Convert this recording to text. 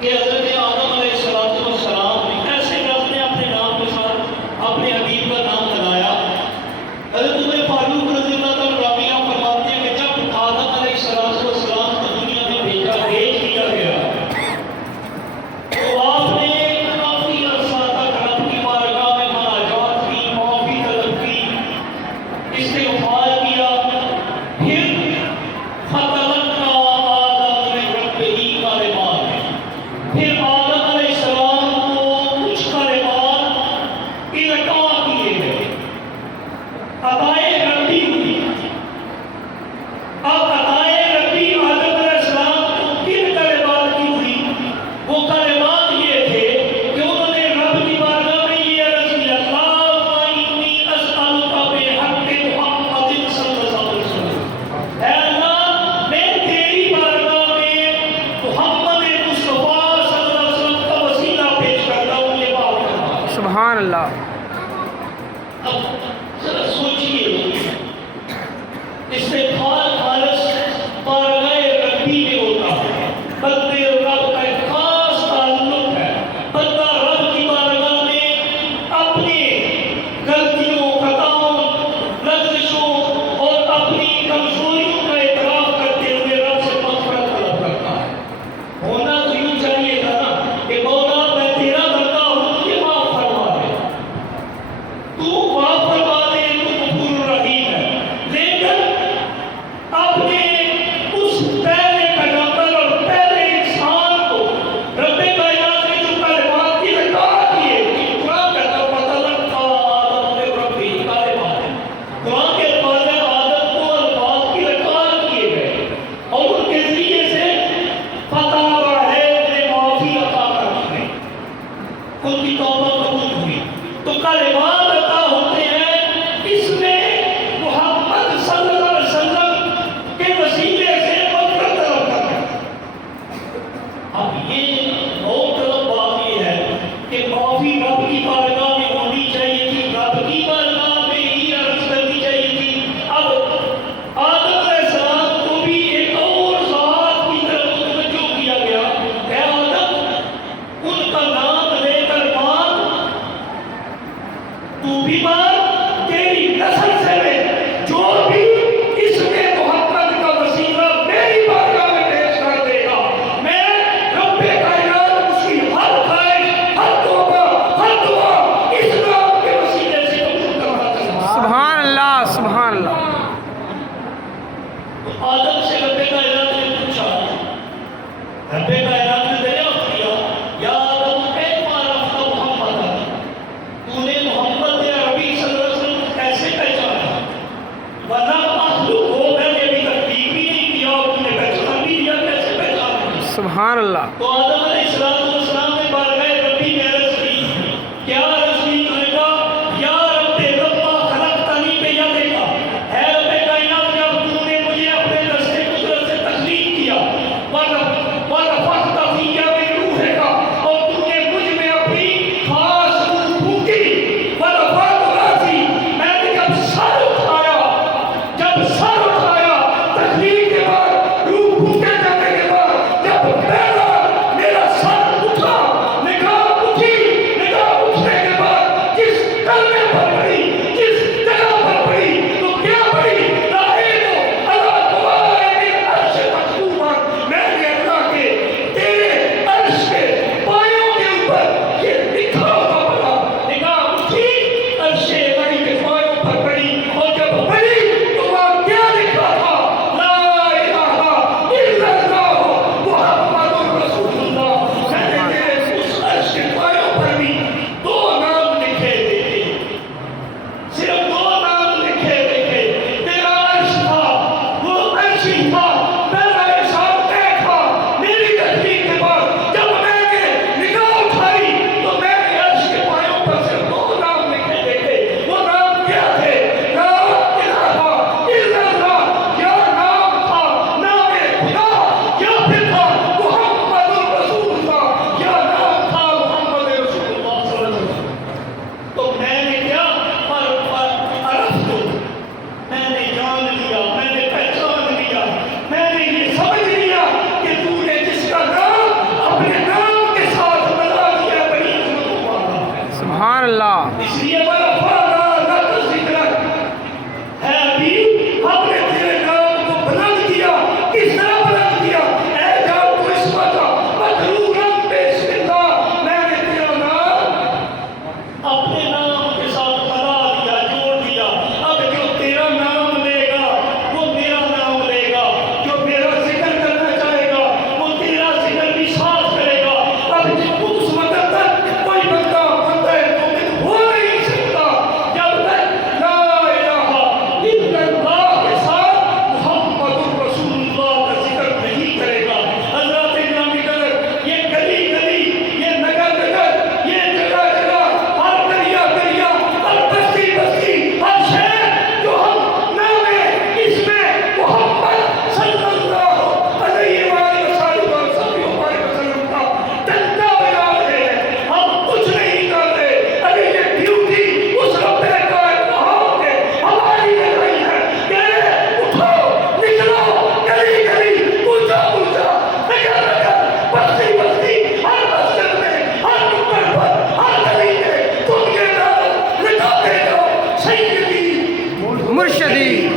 کہ حضرت آدم علیہ السلام نے ایسے رب نے اپنے نام کے ساتھ اپنے حبیب کا نام لگایا. حضرت عمر فاروق رضی اللہ عنہ فرماتے ہیں کہ جب آدم علیہ السلام کو دنیا میں بھیج دیا گیا تو آپ نے کافی عرصہ تک رب کی بارگاہ میں مناجات کی، معافی طلب کی، استغفار کیا. پھر فتلقى آدم من ربه کلمات، پھر آدم علیہ السلام کو کچھ کلمات القاء کیے گئے، عطائے ربی ہوئی. اب عطائے ربی آدم علیہ السلام کو کن کلمات کی ہوئی؟ وہ کلمات یہ تھے کہ انہوں نے رب کی بارگاہ میں یہ عرض کیا، اللہم انی اسألک بحق محمد صلی اللہ علیہ وسلم، اے اللہ میں تیری بارگاہ میں محمد مصطفیٰ صلی اللہ علیہ وسلم کا وسیلہ پیش کرتا ہوں، یہ بات کرنا. سبحان اللہ. اب ذرا سوچیے، استغفار خالص بارگاہ ربی میں ہوتا ہے. بندے اور رب کا ایک خاص تعلق ہے. بندہ رب کی بارگاہ میں اپنی غلطیوں، خطاؤں، لغزشوں اور اپنی کمزوریوں کا اعتراف کرتے ہوئے رب سے مغفرت طلب کرتا ہے. ہونا تو یوں چاہیے تھا نا کہ مولا میں تیرا بندہ ہوں، مجھے معاف فرما دے، تو معاف فرما دے، تو غفور رحیم ہے. لیکن اپنے اس پہلے پیغمبر اور پہلے انسان کو رب کائنات نے جو کلمات کی القاء کیے، قرآن کہتا ہے فتلقى آدم من ربه کلمات. قرآن کے الفاظ ہیں آدم کو الفاظ کی القاء کیے گئے اور ان کے ذریعے سے فتح علیہ نے معافی عطا کر دی، ان کی توبہ قبول ہوئی. تو کلمات عطا ہوتے ہیں، اس میں محمد صلی اللہ علیہ وسلم کے وسیلے سے مغفرت طلب کرنا. اب یہ بہت طلب بات یہ ہے کہ معافی رب کی بارگاہ میں ہونی چاہیے تھی، رب کی بارگاہ میں ہی عرض کرنی چاہیے تھی. اب آدم علیہ السلام کو بھی ایک اور ذات کی طرف متوجہ کیا گیا، اے آدم ان کا نام لے کر مانگ، تو بھی مانگ، تیری نسل سے میں جو بھی اس میں محمد کا وسیلہ میری بارگاہ میں پیش کر دے گا، میں رب کائنات اس کی ہر خواہش، ہر توبہ، ہر دعا اس نام کے وسیلے سے قبول کرنا چاہتا ہوں. سبحان اللہ. سبحان اللہ. آدم سے رب کائنات نے پوچھا، رب کائنات نے دریافت کیا، یا آدم کیف عرفت محمد، تو نے محمد عربی صلی اللہ علیہ وسلم کو کیسے پہچانا؟ وَلَمْ أَخْلُقْهُ، میں نے ابھی تکلیف بھی نہیں کیا اور تم نے پہچان بھی لیا، کیسے پہچانا؟ سبحان اللہ. تو آدم علیہ السلام نے بارگاہ ربی میں عرض کی. کیا عرض کی؟ تو نے کہا یا رب لما خلقتنی بیدک، اے رب کائنات جب تو نے مجھے اپنے دستے قدرت سے تخلیق کیا، ونفخت فی من روحک، اور تو نے مجھ میں اپنی خاص روح پھونکی، ورفعت رأسی، میں نے جب سر اٹھایا تخلیق کے بعد، روح پھونکے جانے کے بعد جب میرا سر اٹھا، نے کہا اس لیے رفعنا لک ذکرک ہے ابھی ہم نے تیرے نام کو بلند کیا. کس طرح بلند کیا؟ اے جاؤ تو اس وقت مغرورم بسم اللہ، میں نے تیرا نام اپنے نام کے ساتھ بنا دیا، جوڑ دیا. اب جو تیرا نام لے گا وہ میرا نام لے گا، جو میرا ذکر کرنا چاہے گا وہ تیرا ذکر بھی ساتھ کرے گا. اب اس وقت تک کوئی بندہ مومن ہو نہیں سکتا جب تک لا الہ الا اللہ کے ساتھ محمد رسول اللہ کا ذکر نہیں کرے گا. حضرات گرامی قدر، یہ گلی گلی، یہ نگر نگر، یہ جگہ جگہ، ہر دریا دریا، ہر بستی بستی، ہر شہر جو ہم نام اس میں محمد صلی اللہ علیہ وسلم کا ڈنڈا بجا رہے ہیں. ہم کچھ نہیں کرتے. ابھی یہ ڈیوٹی اس رب کائنات نے ہماری لگائی ہے کہ اٹھو، نکلو، گلی گلی، پوچھا پوچھا، نگر نگر، بستی بستی، ہر مسجد میں، ہر نکڑ پر، ہر گلی میں تم یہ نعرہ لگاتے جاؤ، سیدی مرشدی